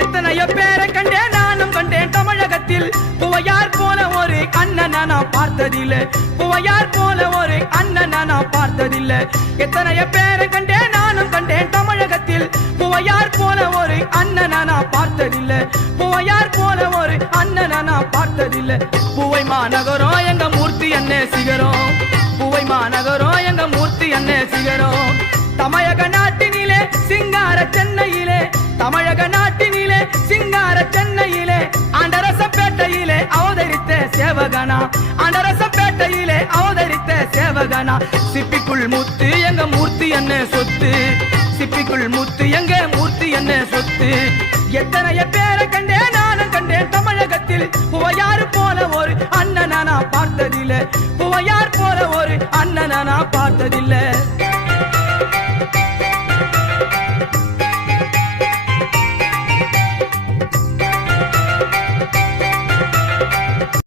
எத்தனையோ பேரை கண்டேன் நானும் கண்டேன் தமிழகத்தில் புவையார் போல ஒரு அண்ணன் நான் பார்த்ததில்லை புவையார் போல ஒரு அண்ணன் நான் பார்த்ததில்லை எத்தனையோ பேரை கண்டேன் நானும் கண்டேன் தமிழகத்தில் புவையார் போல ஒரு அண்ணன் நான் பார்த்ததில்லை புவையார் போல ஒரு அண்ணன் நான் பார்த்ததில்லை புவை மாநகரம் எங்க மூர்த்தி என்ன சிகரம் புவை மாநகரம் எங்க மூர்த்தி என்ன சிகரம் தமிழக நாட்டினிலே சிங்கார சென்னையிலே தமிழக நாட்டினிலே சிங்கார சென்னையிலே ஆண்டரசப்பேட்டையிலே அவதரித்த சேவகனா ஆண்டரசப்பேட்டையிலே அவதரித்த சேவகனா சிப்பிக்குள் முத்து எங்க மூர்த்தி என்ன சொத்து சிப்பிக்குள் முத்து எங்க மூர்த்தி என்ன சொத்து எத்தனைய பேரை கண்டேன் நானும் கண்டேன் தமிழகத்தில் புவையார் போல ஒரு அண்ணனா நான் பார்த்ததில்லை புவையார் போல ஒரு அண்ணனா நான் பார்த்ததில்லை